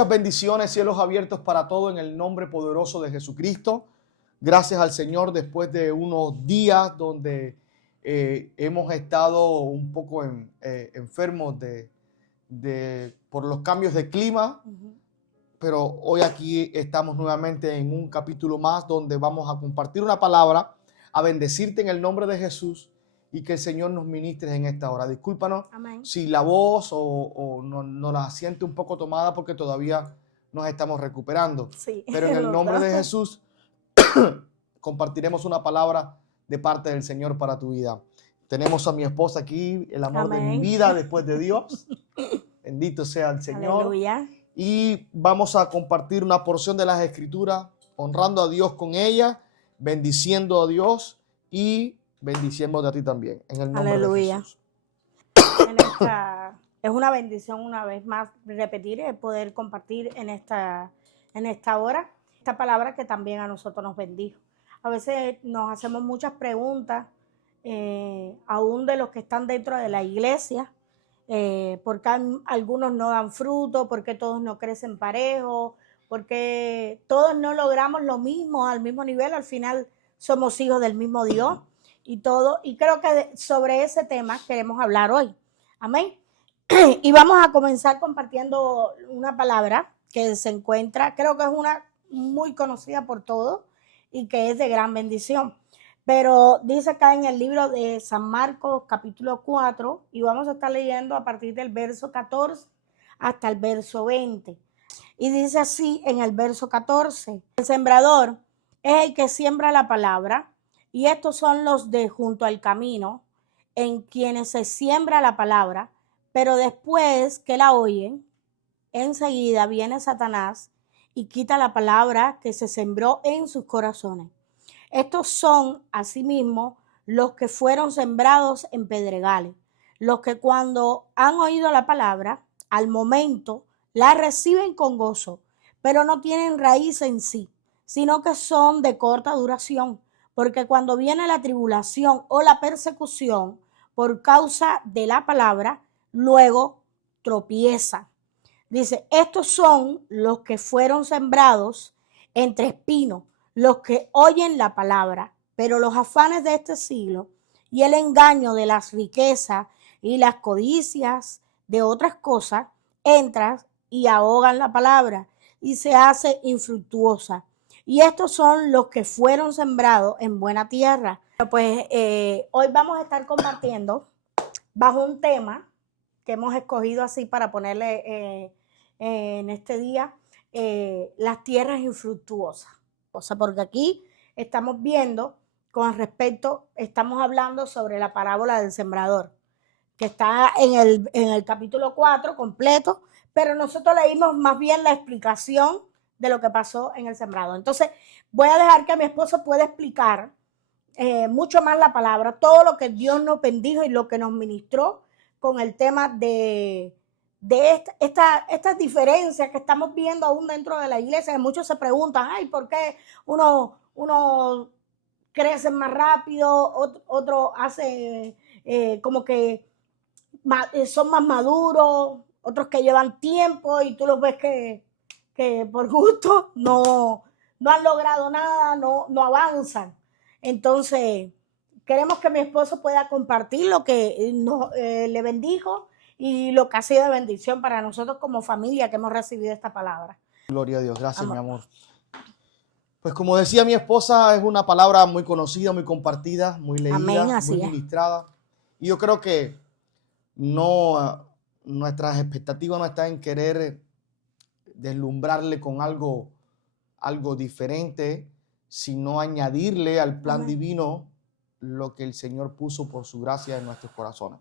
Muchas bendiciones, cielos abiertos para todo en el nombre poderoso de Jesucristo. Gracias al Señor después de unos días donde hemos estado un poco enfermos por los cambios de clima. Pero hoy aquí estamos nuevamente en un capítulo más donde vamos a compartir una palabra, a bendecirte en el nombre de Jesús y que el Señor nos ministre en esta hora. Discúlpanos Amén. Si la voz o no la siente un poco tomada porque todavía nos estamos recuperando. Sí, Pero en el nombre de Jesús compartiremos una palabra de parte del Señor para tu vida. Tenemos a mi esposa aquí, el amor Amén. de mi vida después de Dios. Bendito sea el Señor. Aleluya. Y vamos a compartir una porción de las Escrituras, honrando a Dios con ella, bendiciendo a Dios y bendiciendo a ti también, en el nombre Aleluya. de Jesús. Es una bendición una vez más repetir y poder compartir en esta hora esta palabra que también a nosotros nos bendijo. A veces nos hacemos muchas preguntas, aún de los que están dentro de la iglesia, por qué algunos no dan fruto, por qué todos no crecen parejos, por qué todos no logramos lo mismo al mismo nivel. Al final somos hijos del mismo Dios y todo. Y creo que sobre ese tema queremos hablar hoy. Amén. Y vamos a comenzar compartiendo una palabra que se encuentra, creo que es una muy conocida por todos y que es de gran bendición. Pero dice acá en el libro de San Marcos, capítulo 4, y vamos a estar leyendo a partir del verso 14 hasta el verso 20. Y dice así en el verso 14: el sembrador es el que siembra la palabra, y estos son los de junto al camino, en quienes se siembra la palabra, pero después que la oyen, enseguida viene Satanás y quita la palabra que se sembró en sus corazones. Estos son, asimismo, los que fueron sembrados en pedregales, los que cuando han oído la palabra, al momento la reciben con gozo, pero no tienen raíz en sí, sino que son de corta duración, porque cuando viene la tribulación o la persecución por causa de la palabra, luego tropiezan. Dice, estos son los que fueron sembrados entre espinos, los que oyen la palabra, pero los afanes de este siglo y el engaño de las riquezas y las codicias de otras cosas entran y ahogan la palabra y se hace infructuosa. Y estos son los que fueron sembrados en buena tierra. Pues hoy vamos a estar compartiendo bajo un tema que hemos escogido así para ponerle en este día, las tierras infructuosas. O sea, porque aquí estamos viendo estamos hablando sobre la parábola del sembrador, que está en el capítulo 4 completo, pero nosotros leímos más bien la explicación de lo que pasó en el sembrado. Entonces, voy a dejar que mi esposo pueda explicar mucho más la palabra, todo lo que Dios nos bendijo y lo que nos ministró con el tema de estas diferencias que estamos viendo aún dentro de la iglesia. Muchos se preguntan, ay, ¿por qué uno crece más rápido, otro hace como que son más maduros, otros que llevan tiempo y tú los ves que por gusto no han logrado nada, no avanzan? Entonces, queremos que mi esposo pueda compartir lo que le bendijo y lo que ha sido de bendición para nosotros como familia que hemos recibido esta palabra. Gloria a Dios. Gracias, Amor. mi amor. Pues como decía mi esposa, es una palabra muy conocida, muy compartida, muy leída, Amén, así muy ministrada. Y yo creo que nuestras expectativas no están en querer deslumbrarle con algo diferente, sino añadirle al plan divino lo que el Señor puso por su gracia en nuestros corazones.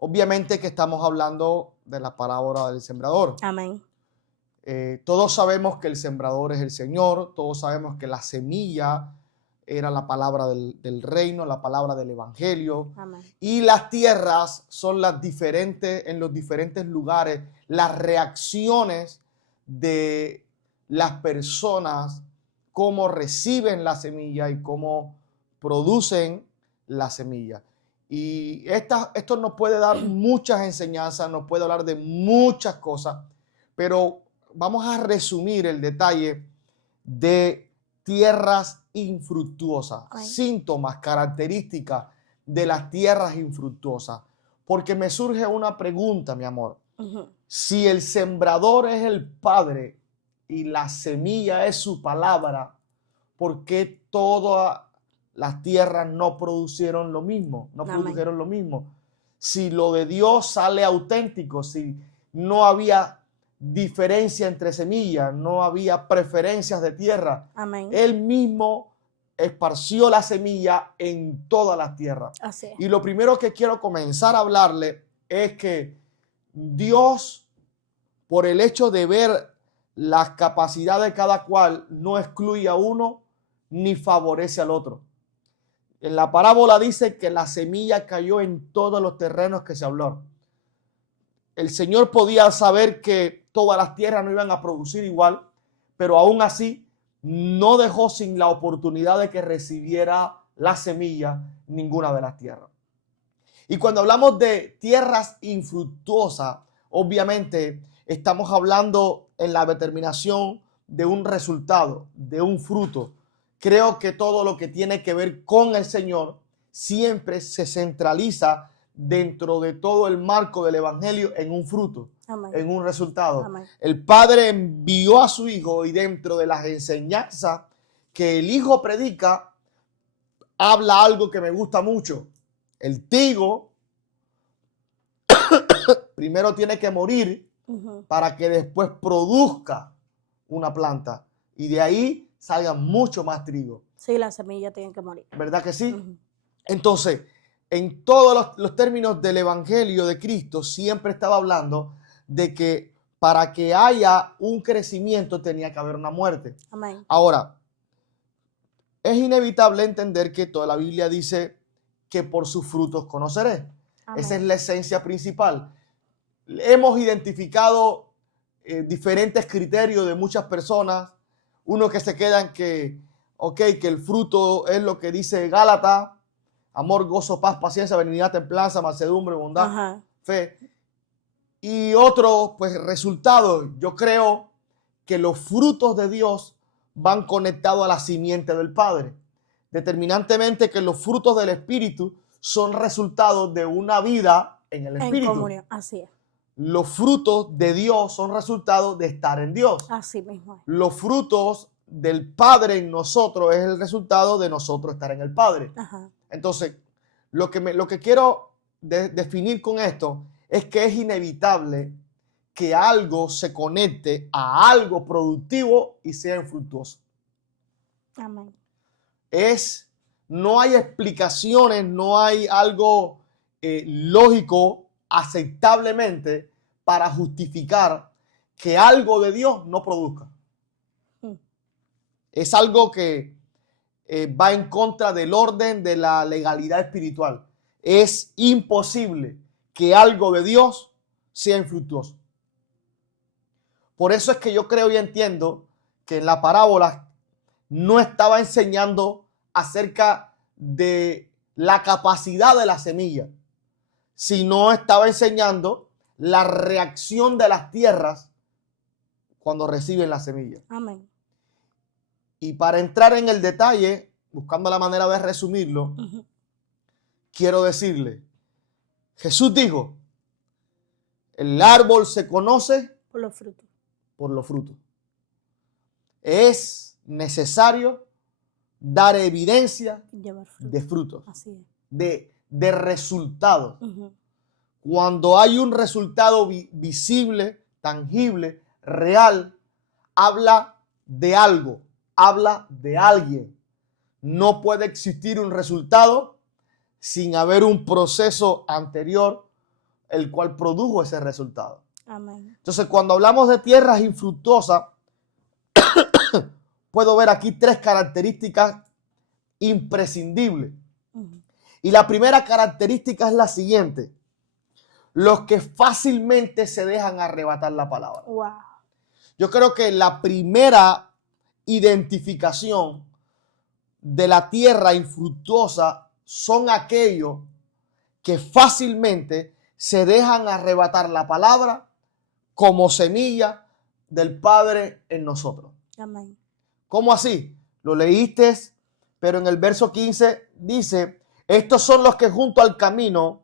Obviamente que estamos hablando de la parábola del sembrador. Amén. Todos sabemos que el sembrador es el Señor, todos sabemos que la semilla era la palabra del reino, la palabra del evangelio. Amén. Y las tierras son en los diferentes lugares, las reacciones de las personas, cómo reciben la semilla y cómo producen la semilla. Y esto nos puede dar muchas enseñanzas, nos puede hablar de muchas cosas, pero vamos a resumir el detalle de tierras infructuosas, Ay. síntomas, características de las tierras infructuosas. Porque me surge una pregunta, mi amor. Si el sembrador es el Padre y la semilla es su palabra, ¿por qué todas las tierras no producieron lo mismo? No Amén. produjeron lo mismo. Si lo de Dios sale auténtico, si no había diferencia entre semillas, no había preferencias de tierra, Amén. Él mismo esparció la semilla en todas las tierras. Así es. Y lo primero que quiero comenzar a hablarle es que Dios, por el hecho de ver las capacidades de cada cual, no excluye a uno ni favorece al otro. En la parábola dice que la semilla cayó en todos los terrenos que se habló. El Señor podía saber que todas las tierras no iban a producir igual, pero aún así no dejó sin la oportunidad de que recibiera la semilla ninguna de las tierras. Y cuando hablamos de tierras infructuosas, obviamente estamos hablando en la determinación de un resultado, de un fruto. Creo que todo lo que tiene que ver con el Señor siempre se centraliza dentro de todo el marco del Evangelio en un fruto, Amén. en un resultado. Amén. El Padre envió a su Hijo y dentro de las enseñanzas que el Hijo predica, habla algo que me gusta mucho. El trigo primero tiene que morir para que después produzca una planta y de ahí salga mucho más trigo. Sí, la semilla tiene que morir. ¿Verdad que sí? Entonces, en todos los términos del Evangelio de Cristo siempre estaba hablando de que para que haya un crecimiento tenía que haber una muerte. Amén. Ahora, es inevitable entender que toda la Biblia dice que por sus frutos conoceré. Amén. Esa es la esencia principal. Hemos identificado diferentes criterios de muchas personas. Unos que se quedan que el fruto es lo que dice Gálatas: amor, gozo, paz, paciencia, benignidad, templanza, mansedumbre, bondad, fe. Y otro, pues, resultado. Yo creo que los frutos de Dios van conectados a la simiente del Padre. Determinantemente que los frutos del Espíritu son resultados de una vida en el Espíritu. En comunión, así es. Los frutos de Dios son resultados de estar en Dios. Así mismo es. Los frutos del Padre en nosotros es el resultado de nosotros estar en el Padre. Ajá. Entonces, lo que quiero definir con esto es que es inevitable que algo se conecte a algo productivo y sea infructuoso. Amén. No hay explicaciones, no hay algo lógico, aceptablemente, para justificar que algo de Dios no produzca. Es algo que va en contra del orden de la legalidad espiritual. Es imposible que algo de Dios sea infructuoso. Por eso es que yo creo y entiendo que en la parábola no estaba enseñando acerca de la capacidad de la semilla, sino estaba enseñando la reacción de las tierras cuando reciben la semilla. Amén. Y para entrar en el detalle, buscando la manera de resumirlo, quiero decirle, Jesús dijo, el árbol se conoce por los frutos. Por los frutos. Es necesario dar evidencia de frutos, así es. de resultados. Cuando hay un resultado visible, tangible, real, habla de algo, habla de alguien. No puede existir un resultado sin haber un proceso anterior el cual produjo ese resultado. Amén. Entonces, cuando hablamos de tierras infructuosas, puedo ver aquí tres características imprescindibles. Y la primera característica es la siguiente: los que fácilmente se dejan arrebatar la palabra. Wow. Yo creo que la primera identificación de la tierra infructuosa son aquellos que fácilmente se dejan arrebatar la palabra como semilla del Padre en nosotros. Amén. ¿Cómo así? Lo leíste, pero en el verso 15 dice, estos son los que junto al camino,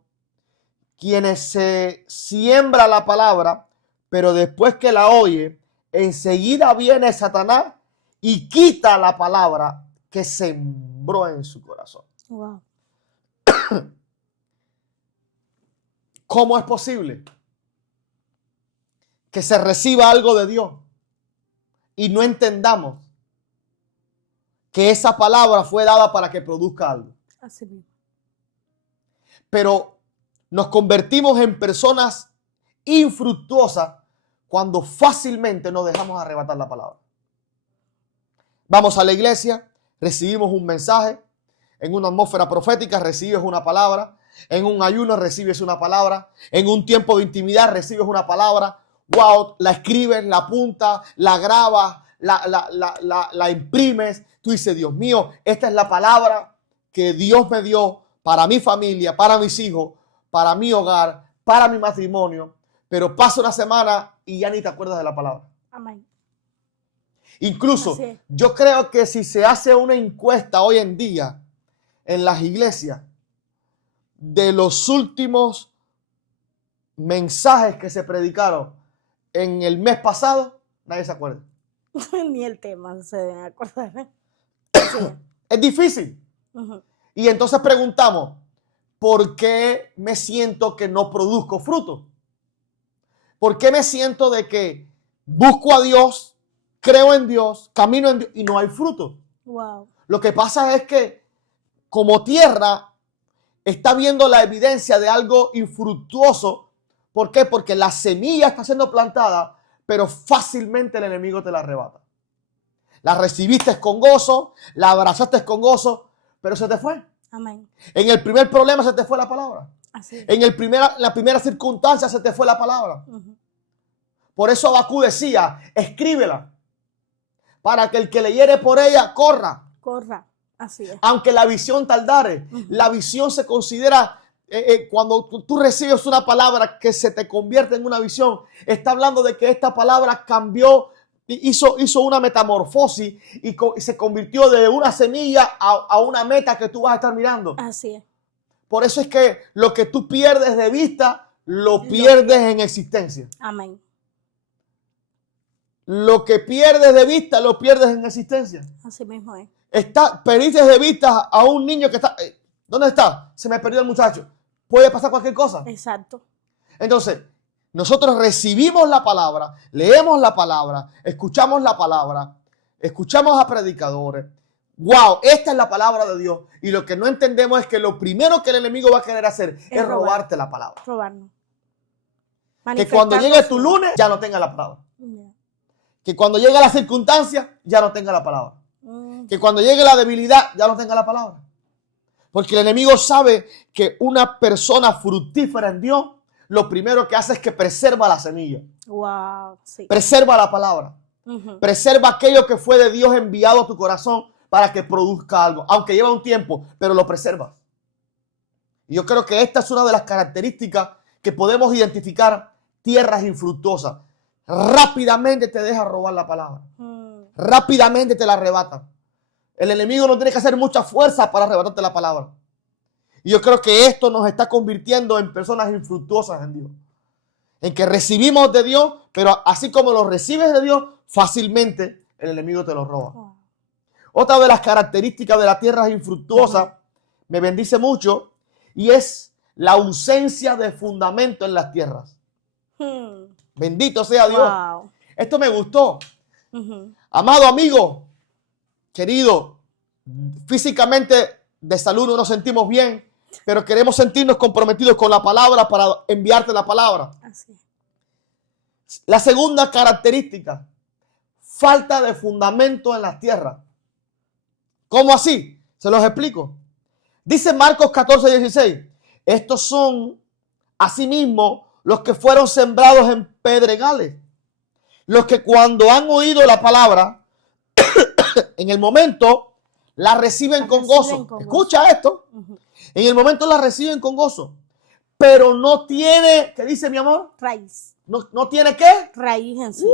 quienes se siembra la palabra, pero después que la oye, enseguida viene Satanás y quita la palabra que sembró en su corazón. Wow. ¿Cómo es posible que se reciba algo de Dios y no entendamos que esa palabra fue dada para que produzca algo? Así mismo. Pero nos convertimos en personas infructuosas cuando fácilmente nos dejamos arrebatar la palabra. Vamos a la iglesia, recibimos un mensaje, en una atmósfera profética recibes una palabra, en un ayuno recibes una palabra, en un tiempo de intimidad recibes una palabra, wow, la escribes, la apuntas, la grabas, la imprimes, tú dices, Dios mío, esta es la palabra que Dios me dio para mi familia, para mis hijos, para mi hogar, para mi matrimonio, pero pasa una semana y ya ni te acuerdas de la palabra. Amén. Incluso yo creo que si se hace una encuesta hoy en día en las iglesias de los últimos mensajes que se predicaron en el mes pasado, nadie se acuerda. Ni el tema se deben acordar. Es difícil. Y entonces preguntamos, ¿por qué me siento que no produzco fruto? ¿Por qué me siento de que busco a Dios, creo en Dios, camino en Dios y no hay fruto? Wow. Lo que pasa es que como tierra está viendo la evidencia de algo infructuoso. ¿Por qué? Porque la semilla está siendo plantada, pero fácilmente el enemigo te la arrebata. La recibiste con gozo, la abrazaste con gozo, pero se te fue. Amén. En el primer problema se te fue la palabra. Así es. En la primera circunstancia se te fue la palabra. Por eso Abacú decía, escríbela, para que el que leyere por ella corra. Corra. Así es. Aunque la visión tardare, la visión se considera, cuando tú recibes una palabra que se te convierte en una visión, está hablando de que esta palabra cambió, hizo una metamorfosis y se convirtió de una semilla a una meta que tú vas a estar mirando. Así es. Por eso es que lo que tú pierdes de vista, lo pierdes en existencia. Amén. Lo que pierdes de vista, lo pierdes en existencia. Así mismo es. Perdiste de vista a un niño que está... ¿Dónde está? Se me perdió el muchacho. Puede pasar cualquier cosa. Exacto. Entonces, nosotros recibimos la palabra, leemos la palabra, escuchamos la palabra, escuchamos a predicadores. ¡Wow! Esta es la palabra de Dios. Y lo que no entendemos es que lo primero que el enemigo va a querer hacer es robarte la palabra. Robarnos. Que cuando llegue tu lunes ya no tenga la palabra. Que cuando llegue la circunstancia ya no tenga la palabra. Que cuando llegue la debilidad ya no tenga la palabra. Porque el enemigo sabe que una persona fructífera en Dios, lo primero que hace es que preserva la semilla. Wow, sí. Preserva la palabra. Preserva aquello que fue de Dios enviado a tu corazón para que produzca algo. Aunque lleva un tiempo, pero lo preserva. Y yo creo que esta es una de las características que podemos identificar tierras infructuosas. Rápidamente te deja robar la palabra. Rápidamente te la arrebata. El enemigo no tiene que hacer mucha fuerza para arrebatarte la palabra. Y yo creo que esto nos está convirtiendo en personas infructuosas en Dios. En que recibimos de Dios, pero así como lo recibes de Dios, fácilmente el enemigo te lo roba. Otra de las características de las tierras infructuosas me bendice mucho y es la ausencia de fundamento en las tierras. Bendito sea Dios. Wow. Esto me gustó. Amado amigo, querido, físicamente de salud no nos sentimos bien, pero queremos sentirnos comprometidos con la palabra para enviarte la palabra. Así. La segunda característica, falta de fundamento en las tierras. ¿Cómo así? Se los explico. Dice Marcos 14:16, estos son asimismo los que fueron sembrados en pedregales, los que cuando han oído la palabra, en el momento la reciben con gozo. Escucha esto. En el momento la reciben con gozo, pero no tiene, ¿qué dice mi amor? Raíz. ¿No tiene qué? Raíz en sí.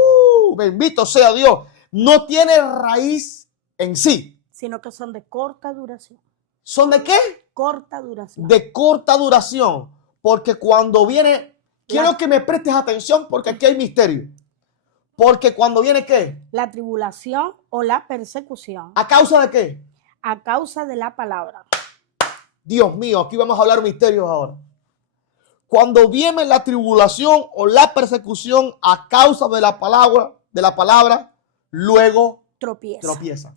bendito sea Dios, no tiene raíz en sí. Sino que son de corta duración. ¿Son de qué? Corta duración. De corta duración. Porque cuando viene, quiero que me prestes atención porque aquí hay misterio. Porque cuando viene, ¿qué? La tribulación o la persecución. ¿A causa de qué? A causa de la palabra. Dios mío, aquí vamos a hablar misterios ahora. Cuando viene la tribulación o la persecución a causa de la palabra, luego tropieza.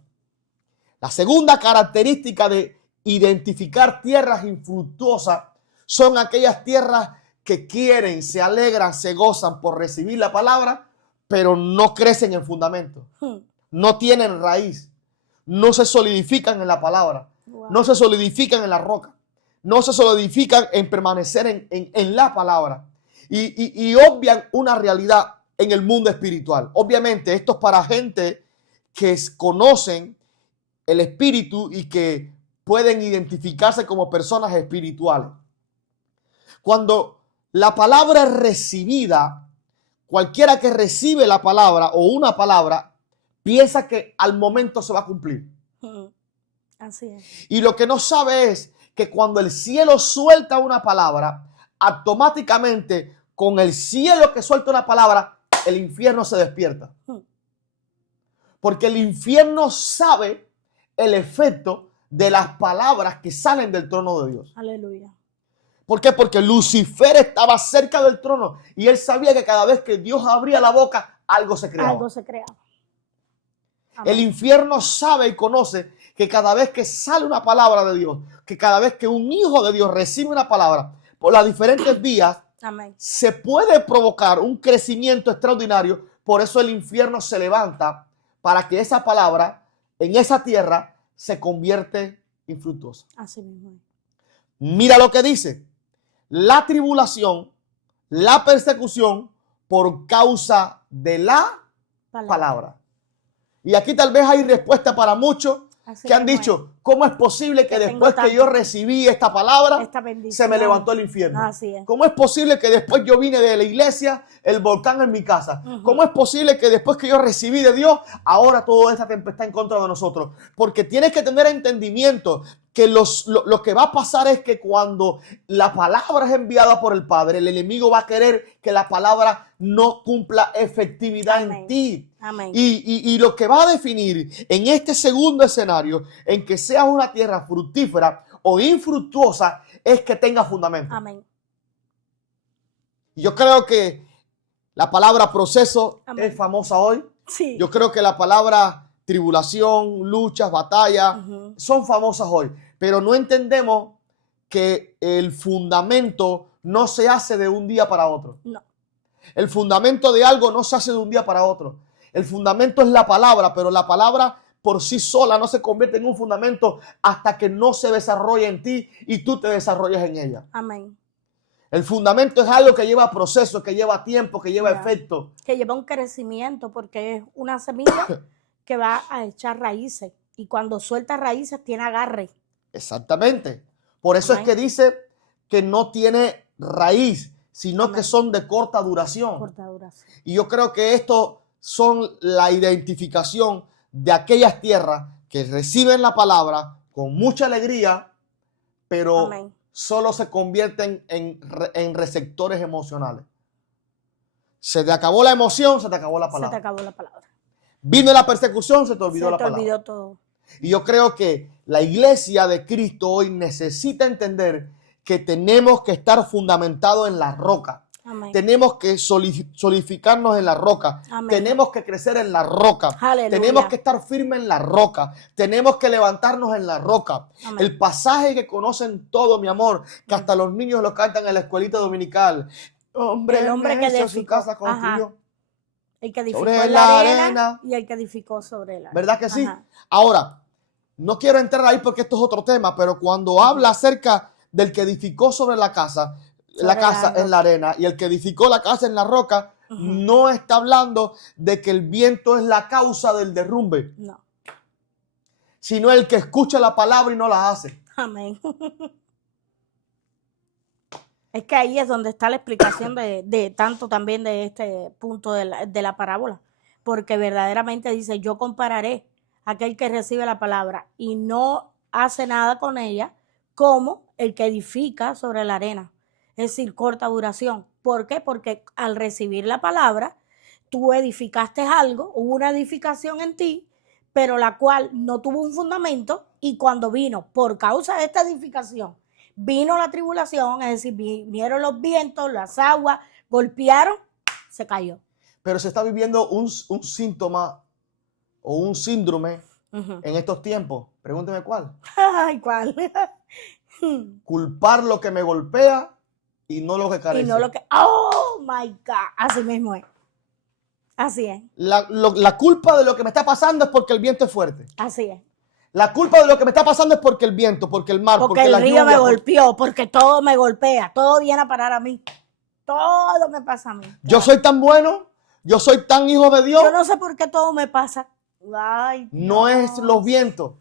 La segunda característica de identificar tierras infructuosas son aquellas tierras que quieren, se alegran, se gozan por recibir la palabra, pero no crecen en fundamento, no tienen raíz, no se solidifican en la palabra, no se solidifican en la roca, no se solidifican en permanecer en la palabra y obvian una realidad en el mundo espiritual. Obviamente esto es para gente que conocen el espíritu y que pueden identificarse como personas espirituales. Cuando la palabra es recibida, cualquiera que recibe la palabra o una palabra piensa que al momento se va a cumplir. Así es. Y lo que no sabe es que cuando el cielo suelta una palabra, automáticamente con el cielo que suelta una palabra, el infierno se despierta. Porque el infierno sabe el efecto de las palabras que salen del trono de Dios. Aleluya. ¿Por qué? Porque Lucifer estaba cerca del trono y él sabía que cada vez que Dios abría la boca, algo se creaba. Algo se creaba. El infierno sabe y conoce que cada vez que sale una palabra de Dios, que cada vez que un hijo de Dios recibe una palabra por las diferentes vías, Amén, se puede provocar un crecimiento extraordinario. Por eso el infierno se levanta para que esa palabra en esa tierra se convierte infructuosa. así mismo. Mira lo que dice: la tribulación, la persecución por causa de la palabra. Y aquí tal vez hay respuesta para muchos que han dicho, ¿cómo es posible que después que yo recibí esta palabra, se me levantó el infierno? Así es. ¿Cómo es posible que después yo vine de la iglesia, el volcán en mi casa? ¿Cómo es posible que después que yo recibí de Dios, ahora toda esta tempestad en contra de nosotros? Porque tienes que tener entendimiento que lo que va a pasar es que cuando la palabra es enviada por el Padre, el enemigo va a querer que la palabra no cumpla efectividad en ti. Amén. Y lo que va a definir en este segundo escenario, en que seas una tierra fructífera o infructuosa, es que tenga fundamento. Amén. Yo creo que la palabra proceso es famosa hoy. Sí. Yo creo que la palabra tribulación, luchas, batallas, son famosas hoy. Pero no entendemos que el fundamento no se hace de un día para otro. No. El fundamento de algo no se hace de un día para otro. El fundamento es la palabra, pero la palabra por sí sola no se convierte en un fundamento hasta que no se desarrolla en ti y tú te desarrollas en ella. Amén. El fundamento es algo que lleva proceso, que lleva tiempo, que lleva efecto. Que lleva un crecimiento porque es una semilla que va a echar raíces. Y cuando suelta raíces tiene agarre. Exactamente. Por eso es que dice que no tiene raíz, sino que son de corta duración. Corta duración. Y yo creo que esto son la identificación de aquellas tierras que reciben la palabra con mucha alegría, pero solo se convierten en receptores emocionales. Se te acabó la emoción, se te acabó la palabra. Se te acabó la palabra. Vino la persecución, se te olvidó la palabra. Se te olvidó todo. Y yo creo que la iglesia de Cristo hoy necesita entender que tenemos que estar fundamentados en la roca. Amén. Tenemos que solidificarnos en la roca. Amén. Tenemos que crecer en la roca. Aleluya. Tenemos que estar firmes en la roca. Tenemos que levantarnos en la roca. Amén. El pasaje que conocen todo, mi amor, que hasta los niños lo cantan en la escuelita dominical. El hombre que edificó su casa construyó. El que edificó sobre en la arena y el que edificó sobre la arena. ¿Verdad que sí? Ahora, no quiero entrar ahí porque esto es otro tema, pero cuando habla acerca del que edificó sobre la casa en la arena y el que edificó la casa en la roca, no está hablando de que el viento es la causa del derrumbe. No. Sino el que escucha la palabra y no la hace. Amén. Es que ahí es donde está la explicación de tanto también de este punto de la parábola. porque verdaderamente dice, yo compararé a aquel que recibe la palabra y no hace nada con ella, como el que edifica sobre la arena, es decir, corta duración. ¿Por qué? Porque al recibir la palabra, tú edificaste algo, hubo una edificación en ti, pero la cual no tuvo un fundamento, y cuando vino, por causa de esta edificación, vino la tribulación, es decir, vinieron los vientos, las aguas, golpearon, se cayó. Pero se está viviendo un síntoma o un síndrome en estos tiempos. Pregúnteme cuál. Ay, ¿cuál? Culpar lo que me golpea y no lo que carece. Y no lo que... ¡Oh, my God! Así mismo es. Así es. La culpa de lo que me está pasando es porque el viento es fuerte. Así es. La culpa de lo que me está pasando es porque el viento, porque el mar, porque el río me golpeó, porque todo me golpea, todo viene a parar a mí. Todo me pasa a mí. Yo soy tan bueno, yo soy tan hijo de Dios. Yo no sé por qué todo me pasa. Ay, no es los vientos,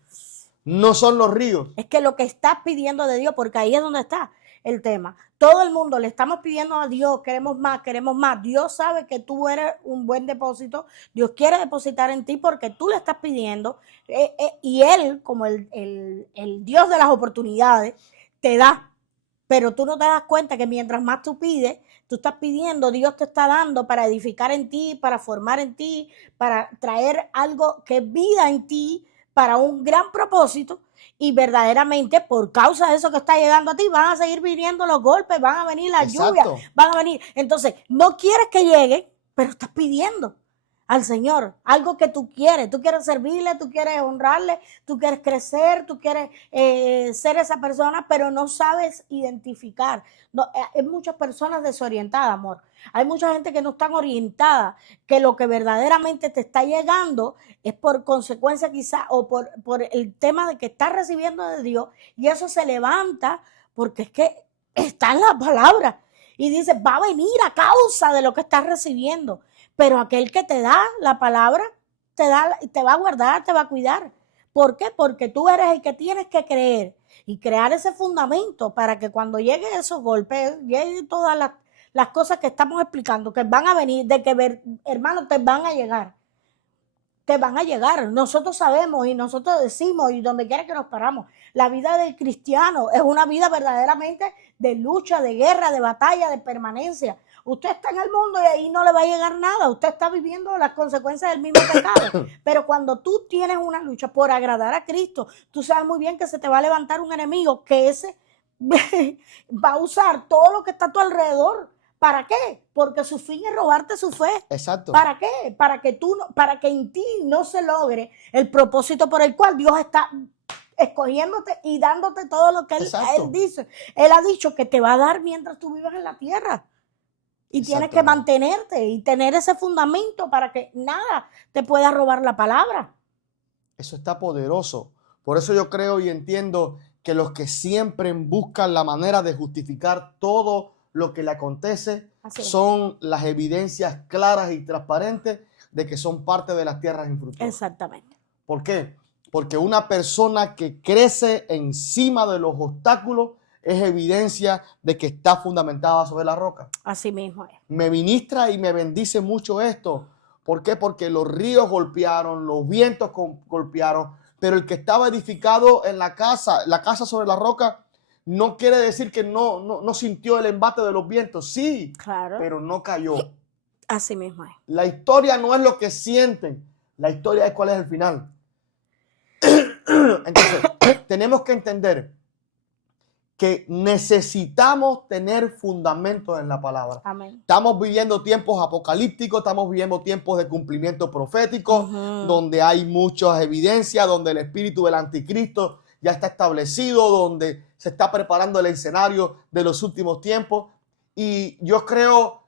no son los ríos. Es que lo que estás pidiendo de Dios, porque ahí es donde está el tema. Todo el mundo le estamos pidiendo a Dios, queremos más, queremos más. Dios sabe que tú eres un buen depósito. Dios quiere depositar en ti porque tú le estás pidiendo. Y Él, como el Dios de las oportunidades, te da. Pero tú no te das cuenta que mientras más tú pides, tú estás pidiendo, Dios te está dando para edificar en ti, para formar en ti, para traer algo que es vida en ti, para un gran propósito. Y verdaderamente, por causa de eso que está llegando a ti, van a seguir viniendo los golpes, van a venir las lluvias, van a venir. Entonces, no quieres que lleguen, pero estás pidiendo al Señor algo que tú quieres servirle, tú quieres honrarle, tú quieres crecer, tú quieres ser esa persona, pero no sabes identificar. No, hay muchas personas desorientadas, amor. Hay mucha gente que no están orientada, que lo que verdaderamente te está llegando es por consecuencia quizá o por el tema de que estás recibiendo de Dios, y eso se levanta porque es que está en la palabra y dice, va a venir a causa de lo que estás recibiendo. Pero aquel que te da la palabra, te va a guardar, te va a cuidar. ¿Por qué? Porque tú eres el que tienes que creer y crear ese fundamento para que cuando lleguen esos golpes, lleguen todas las cosas que estamos explicando, que van a venir, de que, hermano, te van a llegar. Te van a llegar. Nosotros sabemos y nosotros decimos, y donde quiera que nos paramos, la vida del cristiano es una vida verdaderamente de lucha, de guerra, de batalla, de permanencia. Usted está en el mundo y ahí no le va a llegar nada. Usted está viviendo las consecuencias del mismo pecado. Pero cuando tú tienes una lucha por agradar a Cristo, tú sabes muy bien que se te va a levantar un enemigo que ese va a usar todo lo que está a tu alrededor. ¿Para qué? Porque su fin es robarte su fe. Exacto. ¿Para qué? Para que en ti no se logre el propósito por el cual Dios está escogiéndote y dándote todo lo que él dice. Él ha dicho que te va a dar mientras tú vivas en la tierra. Y tienes que mantenerte y tener ese fundamento para que nada te pueda robar la palabra. Eso está poderoso. Por eso yo creo y entiendo que los que siempre buscan la manera de justificar todo lo que le acontece son las evidencias claras y transparentes de que son parte de las tierras infructuosas. Exactamente. ¿Por qué? Porque una persona que crece encima de los obstáculos es evidencia de que está fundamentada sobre la roca. Así mismo es. Me ministra y me bendice mucho esto. ¿Por qué? Porque los ríos golpearon, los vientos golpearon, pero el que estaba edificado en la casa sobre la roca, no quiere decir que no sintió el embate de los vientos. Sí, claro, pero no cayó. Así mismo es. La historia no es lo que sienten, la historia es cuál es el final. Entonces, tenemos que entender que necesitamos tener fundamento en la palabra. Amén. Estamos viviendo tiempos apocalípticos, estamos viviendo tiempos de cumplimiento profético, donde hay muchas evidencias, donde el espíritu del anticristo ya está establecido, donde se está preparando el escenario de los últimos tiempos. Y yo creo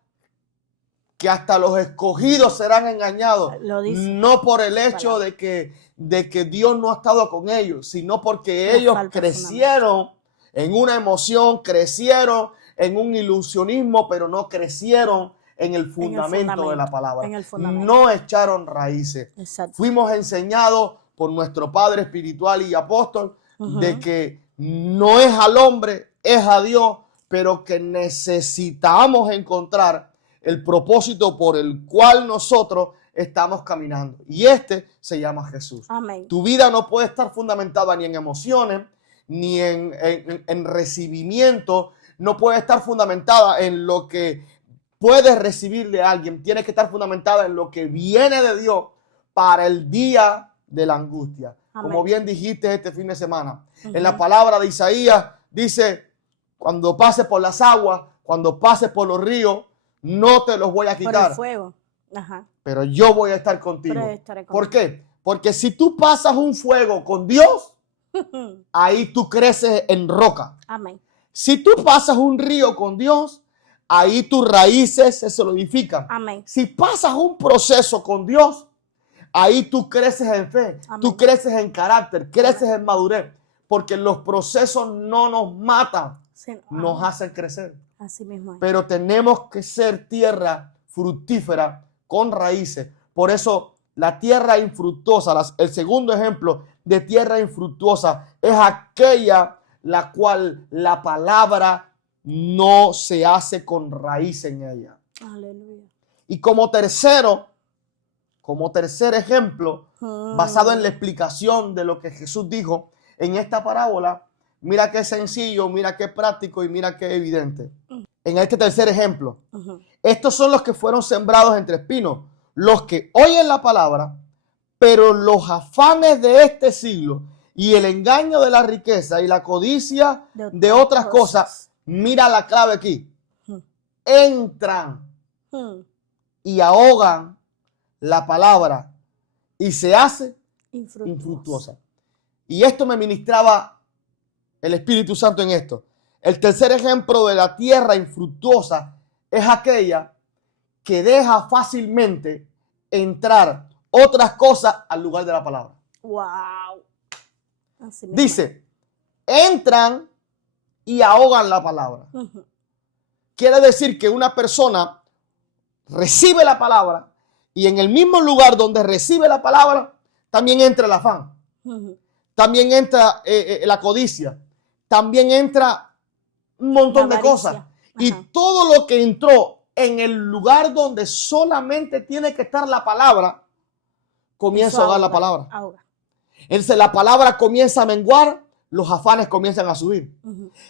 que hasta los escogidos serán engañados, no por el hecho de que Dios no ha estado con ellos, sino porque ellos crecieron en una emoción, crecieron en un ilusionismo, pero no crecieron en el fundamento de la palabra. No echaron raíces. Exacto. Fuimos enseñados por nuestro Padre espiritual y apóstol de que no es al hombre, es a Dios, pero que necesitamos encontrar el propósito por el cual nosotros estamos caminando. Y este se llama Jesús. Amén. Tu vida no puede estar fundamentada ni en emociones, ni en recibimiento. No puede estar fundamentada en lo que puedes recibir de alguien. Tiene que estar fundamentada en lo que viene de Dios para el día de la angustia. Amén. Como bien dijiste este fin de semana. En la palabra de Isaías dice, cuando pases por las aguas, cuando pases por los ríos, no te los voy a quitar. Por el fuego. Ajá. Pero yo voy a estar contigo. Pero estaré ¿Por contigo. qué? Porque si tú pasas un fuego con Dios, ahí tú creces en roca. Amén. Si tú pasas un río con Dios, ahí tus raíces se solidifican. Amén. Si pasas un proceso con Dios, ahí tú creces en fe, Amén. tú creces en carácter, creces en madurez, porque los procesos no nos matan, Sí, nos amén. hacen crecer. Así mismo es. Pero tenemos que ser tierra fructífera con raíces. Por eso la tierra infructuosa, el segundo ejemplo de tierra infructuosa es aquella la cual la palabra no se hace con raíz en ella. Aleluya. Y como tercer ejemplo, basado en la explicación de lo que Jesús dijo en esta parábola, mira qué sencillo, mira qué práctico y mira qué evidente. En este tercer ejemplo, estos son los que fueron sembrados entre espinos, los que oyen la palabra, pero los afanes de este siglo y el engaño de la riqueza y la codicia de otras cosas, mira la clave aquí, entran y ahogan la palabra y se hace infructuosa. Y esto me ministraba el Espíritu Santo en esto. El tercer ejemplo de la tierra infructuosa es aquella que deja fácilmente entrar otras cosas al lugar de la palabra. Wow. Así mismo. Dice, entran y ahogan la palabra. Quiere decir que una persona recibe la palabra y en el mismo lugar donde recibe la palabra también entra el afán, también entra la codicia, también entra un montón de cosas. Y todo lo que entró en el lugar donde solamente tiene que estar la palabra, comienza a ahogar la palabra. Entonces la palabra comienza a menguar, los afanes comienzan a subir.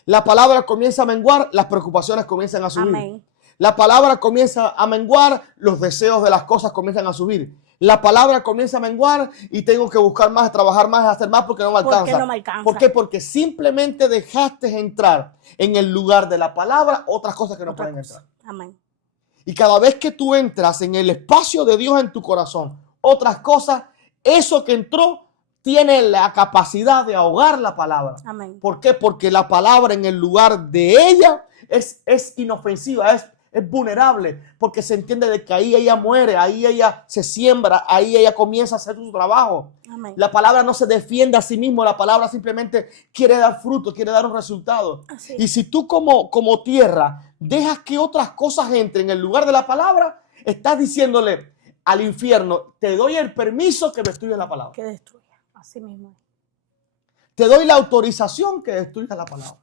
La palabra comienza a menguar, las preocupaciones comienzan a subir. Amén. La palabra comienza a menguar, los deseos de las cosas comienzan a subir. La palabra comienza a menguar y tengo que buscar más, trabajar más, hacer más porque no me alcanza. Porque no me alcanza. ¿Por qué? Porque simplemente dejaste entrar en el lugar de la palabra otras cosas que no pueden entrar. Amén. Y cada vez que tú entras en el espacio de Dios en tu corazón, otras cosas, eso que entró tiene la capacidad de ahogar la palabra. Amén. ¿Por qué? Porque la palabra en el lugar de ella es inofensiva, es vulnerable, porque se entiende de que ahí ella muere, ahí ella se siembra, ahí ella comienza a hacer su trabajo. Amén. La palabra no se defiende a sí mismo, la palabra simplemente quiere dar fruto, quiere dar un resultado. Así. Y si tú como tierra dejas que otras cosas entren en el lugar de la palabra, estás diciéndole al infierno, te doy el permiso que destruyas la palabra. Que destruya. Así mismo. Te doy la autorización que destruyas la palabra.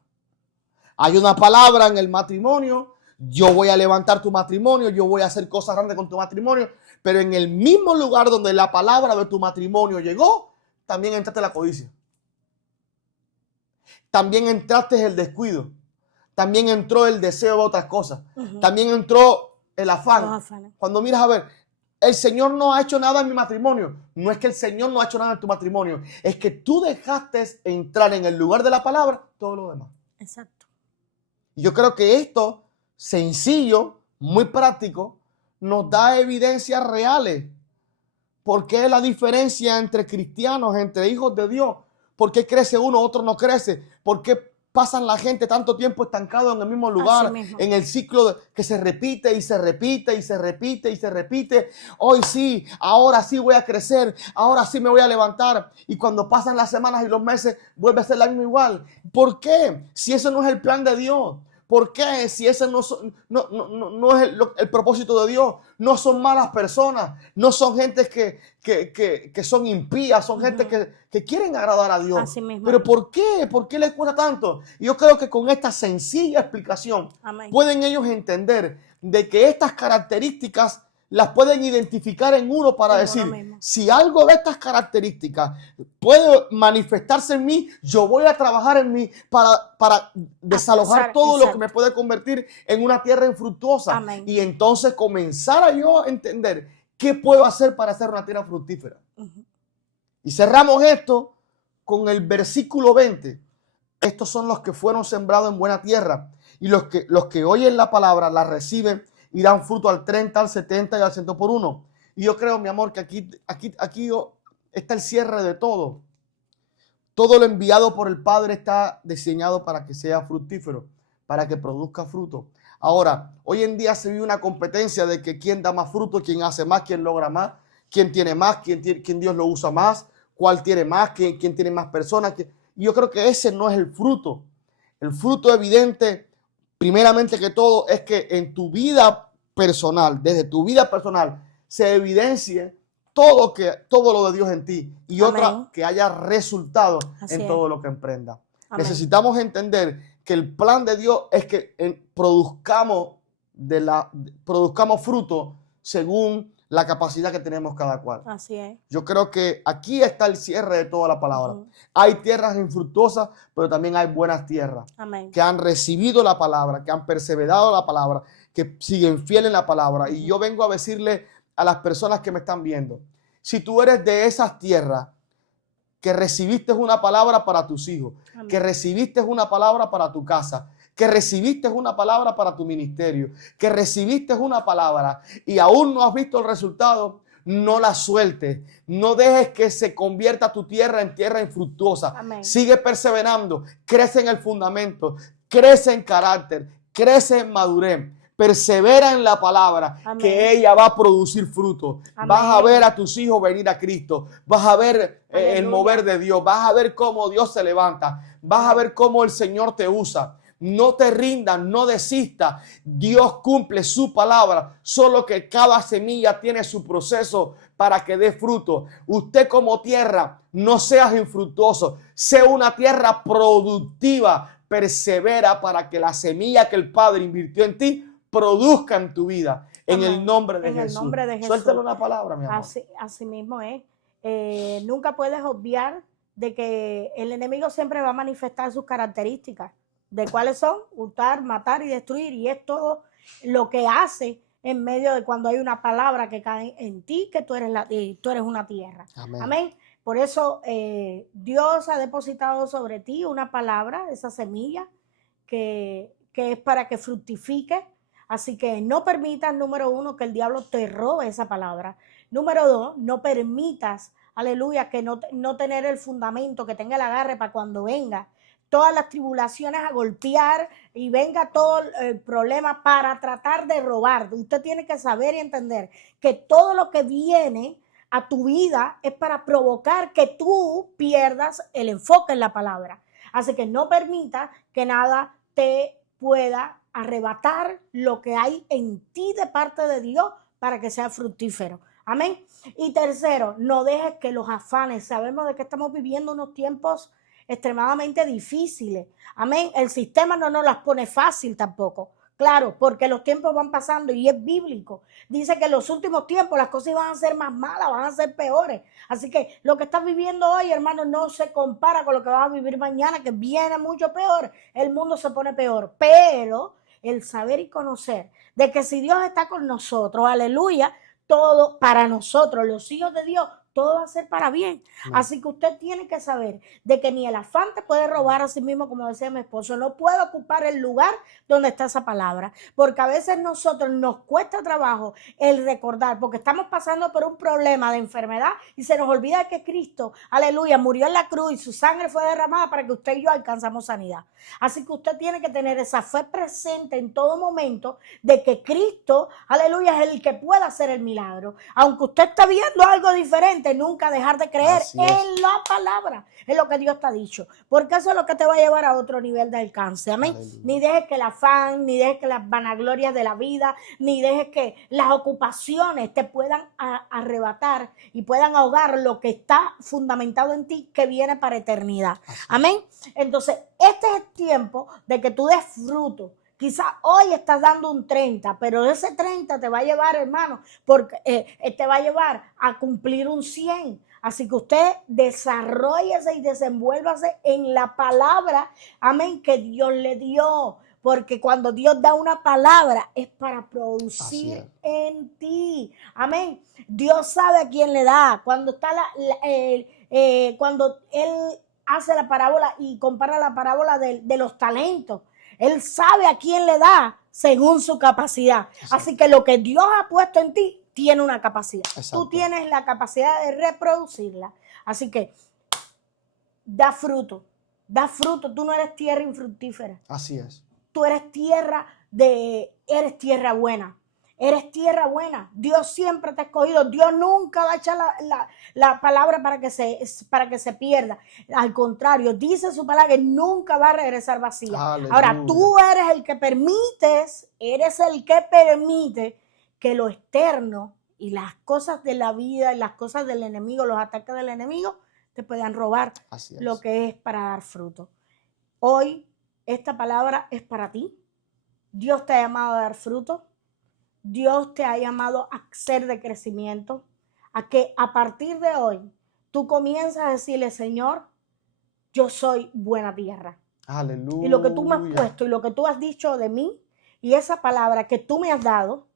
Hay una palabra en el matrimonio. Yo voy a levantar tu matrimonio, yo voy a hacer cosas grandes con tu matrimonio, pero en el mismo lugar donde la palabra de tu matrimonio llegó, también entraste la codicia. También entraste el descuido. También entró el deseo de otras cosas. También entró el afán. Cuando miras a ver, el Señor no ha hecho nada en mi matrimonio. No es que el Señor no ha hecho nada en tu matrimonio. Es que tú dejaste entrar en el lugar de la palabra todo lo demás. Exacto. Y yo creo que esto, sencillo, muy práctico, nos da evidencias reales. ¿Por qué la diferencia entre cristianos, entre hijos de Dios? ¿Por qué crece uno, otro no crece? ¿Por qué pasan la gente tanto tiempo estancado en el mismo lugar, en el ciclo que se repite y se repite y se repite y se repite? Hoy sí, ahora sí voy a crecer, ahora sí me voy a levantar. Y cuando pasan las semanas y los meses, vuelve a ser la misma igual. ¿Por qué? Si eso no es el plan de Dios. ¿Por qué? Si ese no es el propósito de Dios. No son malas personas. No son gente que son impías. Son gente que quieren agradar a Dios. Así mismo. ¿Pero por qué? ¿Por qué les cuesta tanto? Y yo creo que con esta sencilla explicación pueden ellos entender de que estas características las pueden identificar en uno para En decir, uno mismo. si algo de estas características puede manifestarse en mí, yo voy a trabajar en mí para desalojar todo lo que me puede convertir en una tierra infructuosa. Amén. Y entonces comenzar a yo a entender qué puedo hacer para hacer una tierra fructífera. Y cerramos esto con el versículo 20. Estos son los que fueron sembrados en buena tierra, y los que oyen la palabra, la reciben y dan fruto al 30, al 70 y al 100 por uno. Y yo creo, mi amor, que aquí está el cierre de todo. Todo lo enviado por el Padre está diseñado para que sea fructífero, para que produzca fruto. Ahora, hoy en día se vive una competencia de que quién da más fruto, quién hace más, quién logra más, quién tiene más, quién Dios lo usa más, cuál tiene más, quién tiene más personas. Y yo creo que ese no es el fruto. El fruto evidente, primeramente que todo, es que en tu vida personal, desde tu vida personal, se evidencie todo lo de Dios en ti, y Amén. otra, que haya resultados en todo lo que emprenda. Amén. Necesitamos entender que el plan de Dios es que produzcamos fruto según la capacidad que tenemos cada cual. Así es. Yo creo que aquí está el cierre de toda la palabra. Hay tierras infructuosas, pero también hay buenas tierras. Amén. Que han recibido la palabra, que han perseverado la palabra, que siguen fieles en la palabra. Y yo vengo a decirle a las personas que me están viendo, si tú eres de esas tierras que recibiste una palabra para tus hijos, amén, que recibiste una palabra para tu casa, que recibiste una palabra para tu ministerio, que recibiste una palabra y aún no has visto el resultado, no la sueltes, no dejes que se convierta tu tierra en tierra infructuosa. Amén. Sigue perseverando, crece en el fundamento, crece en carácter, crece en madurez. Persevera en la palabra, amén, que ella va a producir fruto. Amén. Vas a ver a tus hijos venir a Cristo. Vas a ver el mover de Dios. Vas a ver cómo Dios se levanta. Vas a ver cómo el Señor te usa. No te rindas, no desistas. Dios cumple su palabra. Solo que cada semilla tiene su proceso para que dé fruto. Usted como tierra, no seas infructuoso. Sea una tierra productiva. Persevera para que la semilla que el Padre invirtió en ti produzca en tu vida, en el nombre de Jesús. Nombre de Jesús. Suéltale una palabra, mi amor. Así mismo es. Nunca puedes obviar de que el enemigo siempre va a manifestar sus características. ¿De cuáles son? Hurtar, matar y destruir. Y es todo lo que hace en medio de cuando hay una palabra que cae en ti, que tú eres una tierra. Amén. Amén. Por eso Dios ha depositado sobre ti una palabra, esa semilla, que es para que fructifique. Así que no permitas, número uno, que el diablo te robe esa palabra. Número dos, no permitas, aleluya, que no tener el fundamento, que tenga el agarre para cuando venga todas las tribulaciones a golpear y venga todo el problema para tratar de robar. Usted tiene que saber y entender que todo lo que viene a tu vida es para provocar que tú pierdas el enfoque en la palabra. Así que no permitas que nada te pueda arrebatar lo que hay en ti de parte de Dios para que sea fructífero. Amén. Y tercero, no dejes que los afanes, sabemos de que estamos viviendo unos tiempos extremadamente difíciles. Amén. El sistema no nos las pone fácil tampoco. Claro, porque los tiempos van pasando y es bíblico. Dice que en los últimos tiempos las cosas van a ser más malas, van a ser peores. Así que lo que estás viviendo hoy, hermano, no se compara con lo que vas a vivir mañana, que viene mucho peor. El mundo se pone peor. Pero el saber y conocer de que si Dios está con nosotros, aleluya, todo para nosotros, los hijos de Dios, todo va a ser para bien. No. Así que usted tiene que saber de que ni el afán te puede robar a sí mismo, como decía mi esposo, no puede ocupar el lugar donde está esa palabra, porque a veces nosotros nos cuesta trabajo el recordar, porque estamos pasando por un problema de enfermedad y se nos olvida que Cristo, aleluya, murió en la cruz y su sangre fue derramada para que usted y yo alcanzamos sanidad. Así que usted tiene que tener esa fe presente en todo momento de que Cristo, aleluya, es el que puede hacer el milagro. Aunque usted está viendo algo diferente, nunca dejar de creer en la palabra, en lo que Dios te ha dicho, porque eso es lo que te va a llevar a otro nivel de alcance. Amén. Aleluya. Ni dejes que el afán, ni dejes que las vanaglorias de la vida, ni dejes que las ocupaciones te puedan arrebatar y puedan ahogar lo que está fundamentado en ti, que viene para eternidad. Amén. Entonces, este es el tiempo de que tú des fruto, Quizás hoy estás dando un 30, pero ese 30 te va a llevar, hermano, porque te va a llevar a cumplir un 100. Así que usted desarróllese y desenvuélvase en la palabra, amén, que Dios le dio. Porque cuando Dios da una palabra es para producir en ti. Amén. Dios sabe a quién le da. Cuando está cuando Él hace la parábola y compara la parábola de los talentos, Él sabe a quién le da según su capacidad. Así que lo que Dios ha puesto en ti tiene una capacidad. Exacto. Tú tienes la capacidad de reproducirla. Así que da fruto. Da fruto. Tú no eres tierra infructífera. Así es. Tú eres tierra buena. Eres tierra buena. Dios siempre te ha escogido. Dios nunca va a echar la palabra para que se pierda. Al contrario, dice su palabra que nunca va a regresar vacía. Aleluya. Ahora, tú eres el que permite que lo externo y las cosas de la vida y las cosas del enemigo, los ataques del enemigo, te puedan robar lo que es para dar fruto. Hoy, esta palabra es para ti. Dios te ha llamado a dar fruto. Dios te ha llamado a ser de crecimiento. A que a partir de hoy tú comienzas a decirle, Señor, yo soy buena tierra. Aleluya. Y lo que tú me has puesto y lo que tú has dicho de mí y esa palabra que tú me has dado,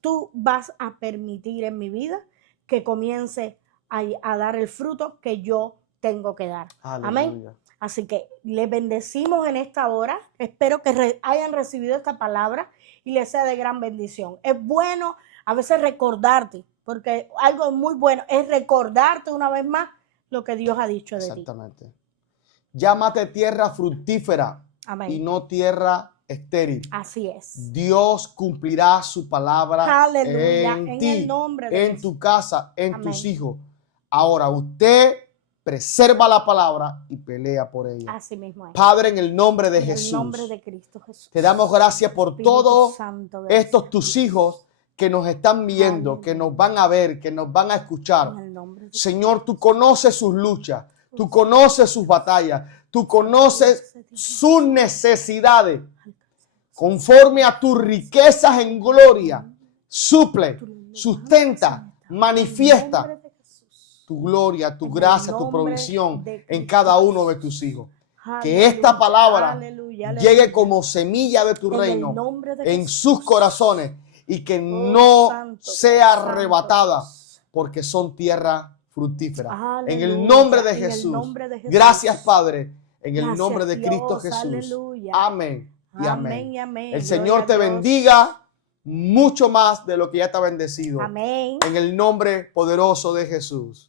tú vas a permitir en mi vida que comience a dar el fruto que yo tengo que dar. Aleluya. Amén. Así que les bendecimos en esta hora. Espero que hayan recibido esta palabra y les sea de gran bendición. Es bueno a veces recordarte, porque algo muy bueno es recordarte una vez más lo que Dios ha dicho de ti. Exactamente. Llámate tierra fructífera. Amén. Y no tierra estéril. Así es. Dios cumplirá su palabra. Aleluya. En ti, el nombre de en Jesús. tu casa, en Amén. Tus hijos. Ahora usted preserva la palabra y pelea por ella. Así mismo es. Padre, en el nombre de Jesús. En el nombre de Cristo Jesús. Te damos gracias por Espíritu todos Santo, estos tus hijos que nos están viendo, Aleluya. que nos van a ver, que nos van a escuchar. Señor, tú conoces sus luchas, tú conoces sus batallas, tú conoces sus necesidades. Conforme a tus riquezas en gloria, suple, sustenta, manifiesta tu gloria, tu gracia, tu provisión en cada uno de tus hijos. Que esta palabra llegue como semilla de tu reino en sus corazones y que no sea arrebatada porque son tierra fructífera. En el nombre de Jesús. Gracias, Padre. En el nombre de Cristo Jesús. Amén y amén. El Señor te bendiga mucho más de lo que ya te ha bendecido. Amén. En el nombre poderoso de Jesús.